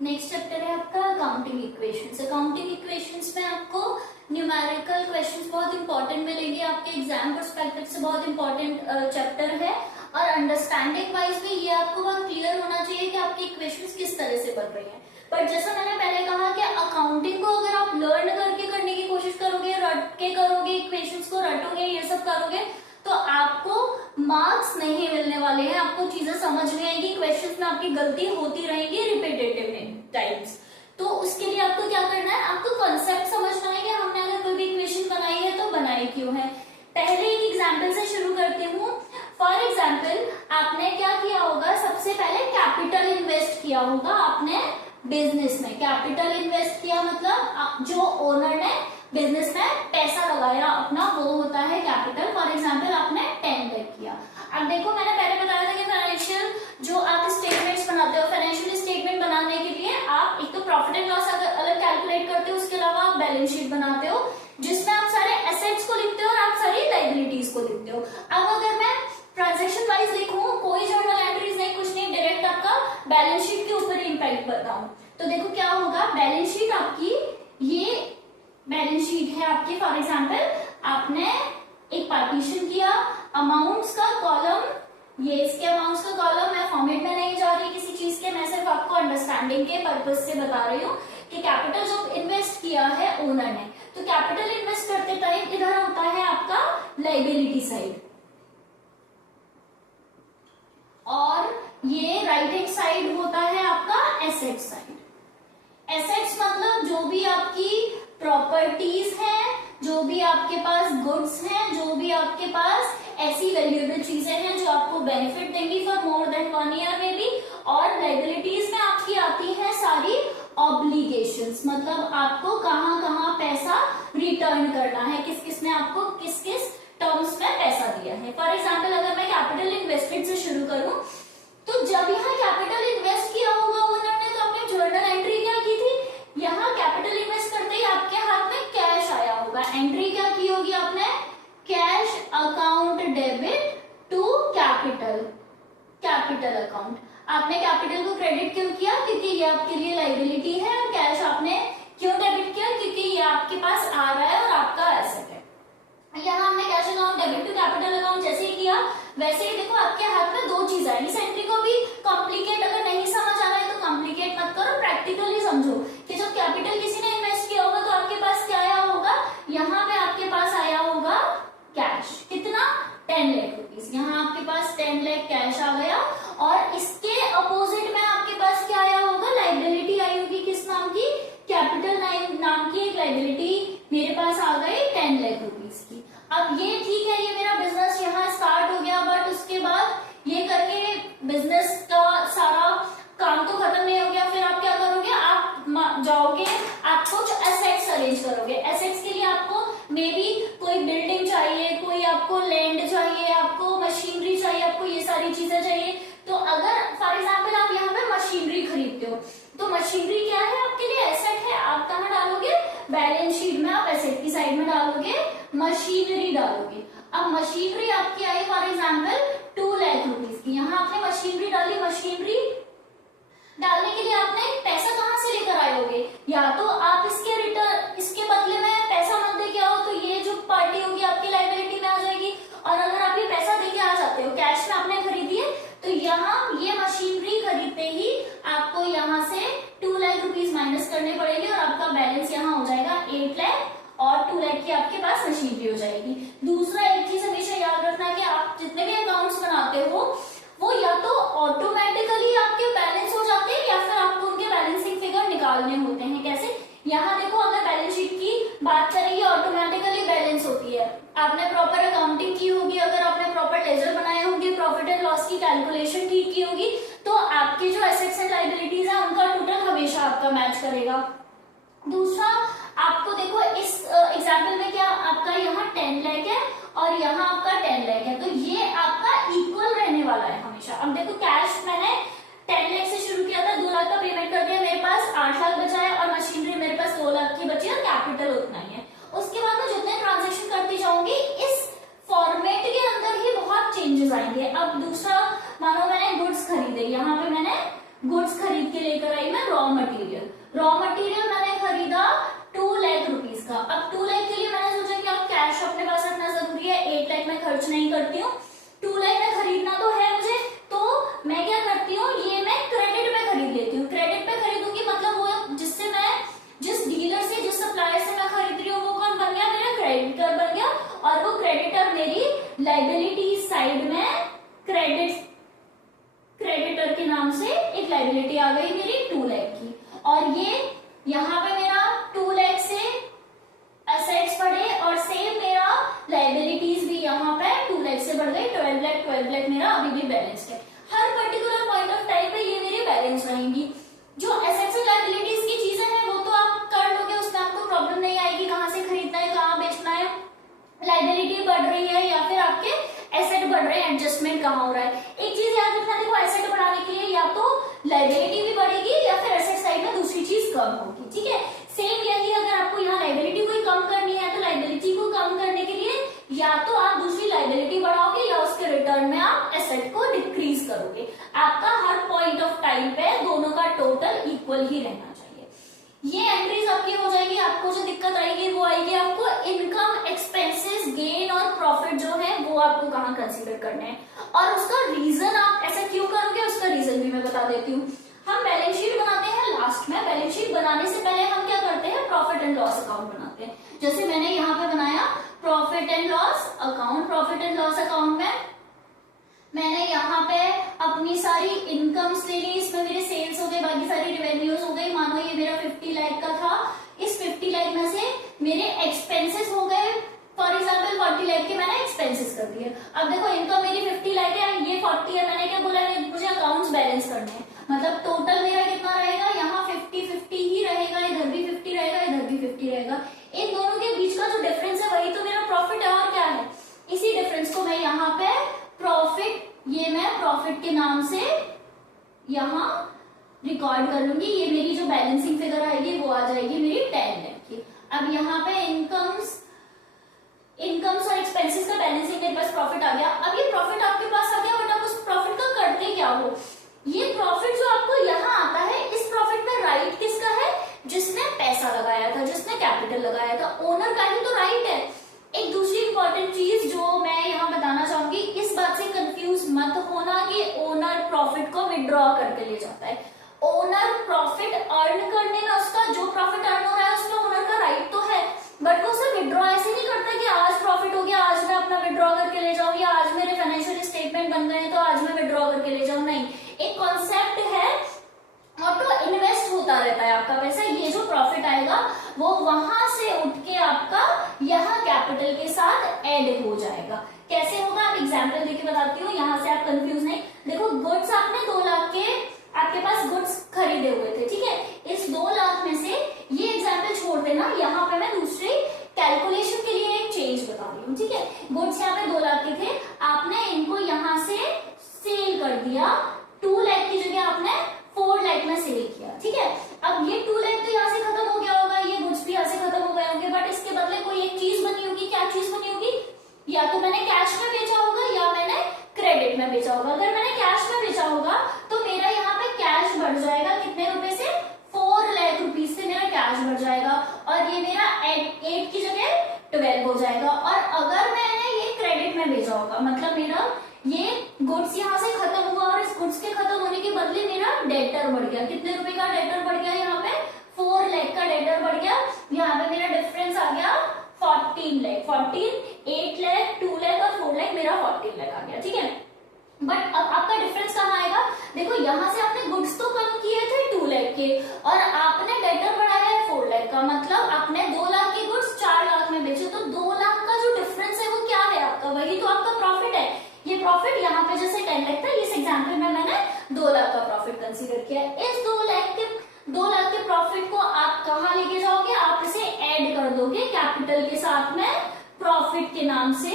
Next chapter है आपका accounting equations. Accounting equations में आपको न्यूमेरिकल क्वेश्चंस बहुत इंपॉर्टेंट मिलेंगे, आपके एग्जाम पर्सपेक्टिव से बहुत इंपॉर्टेंट चैप्टर है। और अंडरस्टैंडिंग वाइज भी ये आपको बहुत क्लियर होना चाहिए कि आपकी इक्वेशंस किस तरह से बन रही हैं। बट जैसा मैंने पहले कहा कि अकाउंटिंग को अगर आप लर्न करके करने की कोशिश करोगे, रट के करोगे, इक्वेशंस को रटोगे, ये सब करोगे, तो आपको मार्क्स नहीं मिलने वाले हैं। आपको चीजें समझ में आएगी, क्वेश्चंस में आपकी गलती होती रहेगी रिपीटेटिव टाइम्स। तो उसके लिए आपको क्या करना है, आपको कॉन्सेप्ट समझना है कि हमने अगर कोई भी इक्वेशन बनाई है तो बनाई क्यों है। पहले एक एग्जाम्पल से शुरू करती हूँ। फॉर एग्जाम्पल, आपने क्या किया होगा, सबसे पहले कैपिटल इन्वेस्ट किया होगा आपने बिजनेस में। कैपिटल इन्वेस्ट किया मतलब जो ओनर ने बिजनेस में पैसा लगाया अपना, वो होता है कैपिटल। फॉर एग्जाम्पल, आपने 10 लाख किया। अब देखो, मैंने पहले बताया था कि फाइनेंशियल जो आप स्टेटमेंट्स बनाते हो, फाइनेंशियल स्टेटमेंट बनाने के लिए आप एक तो प्रॉफिट एंड लॉस अलग कैलकुलेट करते हो, उसके अलावा आप बैलेंस शीट बनाते हो जिसमें आप सारे एसेट्स को लिखते हो और आप सारी लायबिलिटीज को लिखते हो। अब अगर मैं ट्रांजेक्शन वाइज देखूं, कोई जर्नल एंट्रीज नहीं, कुछ नहीं, डायरेक्ट आपका बैलेंस शीट के ऊपर इम्पैक्ट बताऊं, तो देखो क्या होगा। बैलेंस शीट आपकी, ये बैलेंस शीट है आपकी। फॉर एग्जाम्पल, आपने एक पार्टीशन किया, अमाउंट्स का कॉलम, ये इसके अमाउंट्स का कॉलम, मैं फॉर्मेट में नहीं जा रही किसी चीज के, मैं सिर्फ आपको अंडरस्टैंडिंग के पर्पज से बता रही हूँ कि कैपिटल जो इन्वेस्ट किया है ओनर ने, तो कैपिटल इन्वेस्ट करते टाइम इधर होता है आपका लायबिलिटी साइड, और ये राइट हैंड साइड होता है आपका एसेट साइड। एसेट्स मतलब जो भी आपकी प्रॉपर्टीज हैं, जो भी आपके पास गुड्स हैं, जो भी आपके पास ऐसी वैल्यूएबल चीजें हैं जो आपको बेनिफिट देंगी फॉर मोर देन 1 ईयर में भी। और लायबिलिटीज में आपकी आती है सारी ऑब्लिगेशंस, मतलब आपको कहां कहां पैसा रिटर्न करना है, किस किस ने आपको किस किस टर्म्स में पैसा दिया है। फॉर एग्जाम्पल, अगर मैं कैपिटल इन्वेस्टमेंट से शुरू करूं, तो जब यहाँ कैपिटल इन्वेस्ट किया होगा ओनर ने, तो आपने जर्नल एंट्री क्या की थी, यहाँ कैपिटल इन्वेस्ट करते ही आपके हाथ में कैश आया होगा। एंट्री क्या की होगी आपने, cash account debit to capital, capital account. आपने कैपिटल को क्रेडिट क्यों किया, क्योंकि ये आपके लिए लायबिलिटी है, और कैश आपने क्यों डेबिट किया, क्योंकि ये आपके पास आ रहा है और आपका एसेट है। यहाँ हमने cash account debit to capital account जैसे ही किया, वैसे ही देखो आपके हाथ में 2 चीज आई। इस एंट्री को भी कॉम्प्लिकेट, अगर नहीं समझ आ रहा है तो कॉम्प्लिकेट मत करो, प्रैक्टिकली समझो कि जब कैपिटल किसी ने इन्वेस्ट किया होगा तो आपके पास क्या आया होगा, यहाँ पे आपके पास आया होगा कैश, कितना, 10 लाख रुपीज। यहाँ आपके पास 10 लाख कैश आ गया, और इसके अपोजिट में आपके पास क्या आया होगा, लायबिलिटी आई होगी, किस नाम की, कैपिटल नाम की एक लायबिलिटी मेरे पास आ गई 10 लाख रुपीज की। अब ये ठीक है, ये मेरा बिजनेस यहाँ स्टार्ट हो गया, बट उसके बाद ये करके बिजनेस का सारा काम तो खत्म नहीं हो गया। फिर आप क्या करोगे, आप जाओगे, आप कुछ एसेट्स अरेंज करोगे। एसेट्स के लिए आपको मे बी कोई बिल्डिंग चाहिए, कोई आपको लैंड चाहिए, आपको मशीनरी चाहिए, आपको ये सारी चीजें चाहिए। तो अगर फॉर एग्जाम्पल आप यहाँ पे मशीनरी खरीदते हो, तो मशीनरी क्या है, आपके लिए एसेट है। आप कहाँ डालोगे, बैलेंस शीट में आप एसेट की साइड में डालोगे, मशीनरी डालोगे। अब मशीनरी आपकी I for example 2 lakh rupees की, यहाँ आपने मशीनरी डाली। मशीनरी डालने के लिए आपने पैसा कहाँ से लेकर आए होगे, या तो आप इसके रिटर्न, इसके बदले में पैसा मत दे के आओ, तो ये जो पार्टी होगी आपकी लायबिलिटी में आ जाएगी। और अगर आप ये पैसा दे के आ जाते हो, कैश में आपने खरीदी है, तो यहाँ ये मशीनरी खरीदते ही आपको यहाँ से 2 लाख रुपीज माइनस करने पड़ेंगे, और आपका बैलेंस यहाँ हो जाएगा 8 लाख, और 2 लाख की आपके पास मशीनरी हो जाएगी। दूसरा एक चीज हमेशा याद रखना कि आप जितने भी अकाउंट्स बनाते हो, वो या तो ऑटोमेटिकली आपके बैलेंस हो जाते हैं, या फिर आपको उनके बैलेंसिंग फिगर निकालने होते हैं। कैसे, यहाँ देखो, अगर बैलेंस शीट की बात करें, ये ऑटोमेटिकली बैलेंस होती है। आपने प्रॉपर अकाउंटिंग की होगी, अगर आपने प्रॉपर लेजर बनाए होंगे, प्रॉफिट एंड लॉस की कैलकुलेशन ठीक की होगी, तो आपकी जो एसेट्स एंड लायबिलिटीज है उनका टोटल हमेशा आपका मैच करेगा। दूसरा, आपको देखो इस एग्जाम्पल में क्या, आपका यहाँ 10 लाख है और यहाँ आपका 10 लाख है, तो ये आपका इक्वल रहने वाला है हमेशा। अब देखो, कैश मैंने 10 लाख से शुरू किया था, 2 लाख का पेमेंट कर दिया, मेरे पास 8 लाख बचा है, और मशीनरी मेरे पास 2 लाख की बची, और कैपिटल उतना ही है। उसके बाद मैं जितने ट्रांजेक्शन करती जाऊंगी, इस फॉर्मेट के अंदर ही बहुत चेंजेस आएंगे। अब दूसरा, मानो मैंने गुड्स खरीदे, यहाँ पे मैंने गुड्स खरीद के लेकर आई मैं raw raw material. Raw material मैंने खरीदा 2 लाख रुपीज का। अब 2 लाख के लिए मैंने सोचा कि अब कैश अपने पास रखना जरूरी है, 8 लाख में खर्च नहीं करती हूँ, 2 लाख में खरीदना तो है मुझे, तो मैं क्या करती हूँ, ये मैं क्रेडिट पे खरीद लेती हूँ। क्रेडिट पे खरीदूंगी मतलब वो जिससे मैं, जिस डीलर से, जिस सप्लायर से मैं खरीद रही हूँ वो कौन बन गया, मेरा क्रेडिटर बन गया, और वो क्रेडिटर मेरी लाइबिलिटी साइड में क्रेडिटर के नाम से एक लाइबिलिटी आ गई मेरी 2 लाख की। और ये यहाँ पे मेरा 2 लाख से एसेट्स बढ़े और सेम मेरा लाइबिलिटीज भी यहाँ पे 2 लाख से बढ़ गई, 12 लाख मेरा अभी भी बैलेंस है। हर पर्टिकुलर पॉइंट ऑफ टाइम पे ये मेरी बैलेंस रहेंगी। जो एसेट्स और लाइबिलिटीज की चीजें हैं वो तो आप कर लोगे, उसमें आपको प्रॉब्लम नहीं आएगी, कहाँ से खरीदना है, कहाँ बेचना है, लाइबिलिटी बढ़ रही है या फिर आपके एसेट बढ़ रहे हैं, एडजस्टमेंट कहाँ हो रहा है। एक चीज याद रखना, देखो एसेट बढ़ाने के लिए या तो लाइबिलिटी भी बढ़ेगी या फिर एसेट साइड में दूसरी चीज कम होगी, ठीक है। सेम यही, अगर आपको यहाँ लाइबिलिटी को कम करनी है तो लाइबिलिटी को कम करने के लिए या तो आप दूसरी लाइबिलिटी बढ़ाओगे या उसके रिटर्न में आप एसेट को डिक्रीज करोगे। आपका हर पॉइंट ऑफ टाइम पे दोनों का टोटल इक्वल ही रहना चाहिए। ये एंट्रीज आपकी हो जाएगी। आपको जो दिक्कत आएगी वो आएगी आपको इनकम, एक्सपेंसेस, गेन और प्रॉफिट जो है वो आपको कहाँ कंसीडर करने हैं, और उसका रीजन आप ऐसा क्यों करोगे उसका रीजन भी मैं बता देती हूँ। हम बैलेंस शीट बनाते हैं लास्ट में, बैलेंस शीट बनाने से पहले हम क्या करते हैं, प्रॉफिट एंड लॉस अकाउंट बनाते हैं। जैसे मैंने यहाँ पे बनाया profit and loss account. Profit and loss account में मैंने यहाँ पे अपनी सारी इनकम्स ले ली, इसमें मेरे सेल्स हो गए, बाकी सारी रेवेन्यूज हो गई। मानो ये मेरा 50 लाख का था, इस 50 लाख में से मेरे एक्सपेंसेस हो गए, फॉर एग्जाम्पल 40 लाख के मैंने एक्सपेंसेस कर दिए। अब देखो इनकम मेरी 50 लाख है, ये 40 है, मैंने क्या बोला, मुझे अकाउंट्स बैलेंस करने हैं, मतलब टोटल मेरा कितना रहेगा, यहाँ 50-50 ही रहेगा, इधर भी 50 रहेगा, इधर भी 50 रहेगा। इन दोनों के बीच का जो डिफरेंस है वही तो मेरा प्रॉफिट है, और क्या है। इसी डिफरेंस को मैं यहाँ पे प्रॉफिट, ये मैं प्रॉफिट के नाम से यहाँ रिकॉर्ड कर लूंगी। ये मेरी जो बैलेंसिंग फिगर आएगी वो आ जाएगी मेरी 10 लाख की। अब यहाँ पे इनकम्स और एक्सपेंसेस का बैलेंसिंग मेरे पास प्रॉफिट आ गया। अब ये प्रॉफिट आपके पास आ गया, बट आप उस प्रॉफिट का करते क्या हो। ये प्रॉफिट जो आपको यहाँ आता है, इस प्रॉफिट में राइट किसका है, जिसने पैसा लगाया था, जिसने कैपिटल लगाया था, ओनर का ही तो राइट है। एक दूसरी इंपॉर्टेंट चीज जो मैं यहाँ बताना चाहूंगी, इस बात से कंफ्यूज मत होना कि ओनर प्रॉफिट को विड्रॉ करके ले जाता है। ओनर प्रॉफिट अर्न करने में, उसका जो प्रॉफिट अर्न हो रहा है उसमें ओनर का राइट तो है, बट वो उसे विड्रॉ ऐसे नहीं करता कि आज प्रॉफिट हो गया आज मैं अपना विड्रॉ करके ले जाऊं, या आज मेरे फाइनेंशियल स्टेटमेंट बन गए तो आज मैं विड्रॉ करके ले जाऊं। नहीं, एक कॉन्सेप्ट है, ऑटो इन्वेस्ट होता रहता है आपका पैसा। ये जो प्रॉफिट आएगा वो वहां से उठ के आपका यहाँ कैपिटल के साथ ऐड हो जाएगा। कैसे होगा, आप एग्जाम्पल देके बताती हूँ, यहाँ से आप कंफ्यूज नहीं। देखो गुड्स आपने 2 लाख के आपके पास गुड्स खरीदे हुए थे, ठीक है। इस 2 लाख में से ये एग्जाम्पल छोड़ देना, यहाँ पे मैं दूसरी कैलकुलेशन के लिए एक चेंज बता रही हूँ, ठीक है। गुड्स यहाँ पे 2 लाख के थे, आपने इनको यहाँ से सेल कर दिया, 2 लाख की जगह आपने 4 लाख में सेल किया, ठीक है। अब ये 2 लाख तो यहाँ से खत्म हो गया होगा, ये गुड्स भी यहाँ से खत्म हो गए होंगे, बट इसके बदले कोई एक चीज बनी होगी। क्या चीज बनी होगी, या तो मैंने कैश में बेचा होगा या मैंने क्रेडिट में बेचा होगा। अगर मैंने कैश में बेचा होगा तो मेरा यहाँ पे कैश बढ़ जाएगा, कितने रुपए से, 4 लाख रुपीज से मेरा कैश बढ़ जाएगा, और ये मेरा 8 की जगह 12 हो जाएगा। और अगर मैंने ये क्रेडिट में बेचा होगा, मतलब मेरा ये गुड्स यहाँ से खत्म हुआ और इस गुड्स के खत्म होने के बदले मेरा डेटर बढ़ गया। कितने रुपए का डेटर बढ़ गया, यहाँ पे 4 लाख का डेटर बढ़ गया। यहाँ पे मेरा डिफरेंस आ गया 14 लाख, 8 लाख, 2 लाख और 4 लाख, मेरा 14 लाख आ गया, ठीक है। बट अब आपका डिफरेंस कहाँ आएगा, देखो यहाँ से आपने गुड्स तो कम किए थे 2 लाख के, और आपने डेटर बढ़ाया है 4 लाख का, मतलब आपने 2 लाख के गुड्स 4 लाख में बेचे, तो 2 लाख का जो डिफरेंस है वो क्या है आपका, वही तो आपका प्रॉफिट है। ये प्रॉफिट यहाँ पे जैसे 10 लाख था, इस एग्जाम्पल में मैंने 2 लाख का प्रॉफिट कंसीडर किया है। इस 2 लाख के प्रॉफिट को आप कहाँ लेके जाओगे, आप इसे ऐड कर दोगे कैपिटल के साथ में प्रॉफिट के नाम से।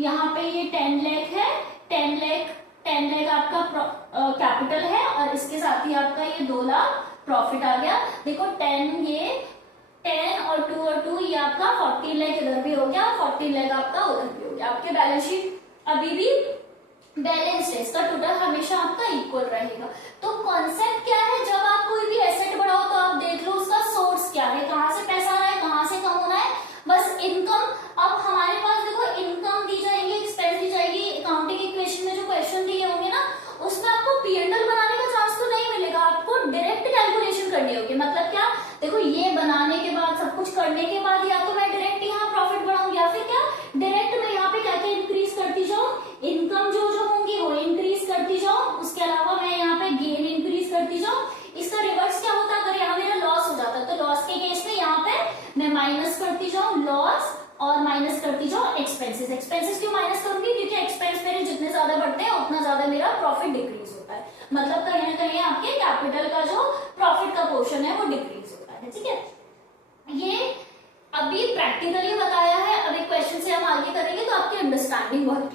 यहाँ पे ये 10 लाख है, 10 लाख आपका कैपिटल है, और इसके साथ ही आपका ये 2 लाख प्रॉफिट आ गया। देखो 10 ये 10 और 2 और 2, ये आपका 14 लाख इधर भी हो गया, 14 लाख आपका उधर भी हो गया। आपके बैलेंस शीट अभी भी बैलेंस है, इसका टोटल हमेशा आपका इक्वल रहेगा। तो कॉन्सेप्ट क्या है, जब आप कोई भी एसेट बढ़ाओ बनाने के बाद, सब कुछ करने के बाद, या तो मैं डायरेक्ट यहाँ प्रॉफिट बढ़ाऊं, या फिर क्या डायरेक्ट मैं यहाँ पे क्या क्या इंक्रीज करती जाऊं, इनकम जो जो होंगी वो इंक्रीज करती जाऊं, उसके अलावा मैं यहाँ पे गेन इंक्रीज करती जाऊं। इसका रिवर्स क्या होता, अगर यहाँ मेरा लॉस हो जाता तो लॉस के केस में यहाँ पे मैं माइनस करती जाऊं लॉस और माइनस करती जाऊं एक्सपेंसेस। एक्सपेंसेस क्यों माइनस करूंगी, क्योंकि एक्सपेंस मेरे जितने ज्यादा बढ़ते हैं उतना ज्यादा मेरा प्रॉफिट डिक्रीज होता है, मतलब कहीं ना कहीं आपके कैपिटल का जो प्रॉफिट का पोर्शन है वो डिक्रीज होता है। ठीक है, ये अभी प्रैक्टिकली बताया है, अब एक क्वेश्चन से हम आगे करेंगे तो आपकी अंडरस्टैंडिंग बहुत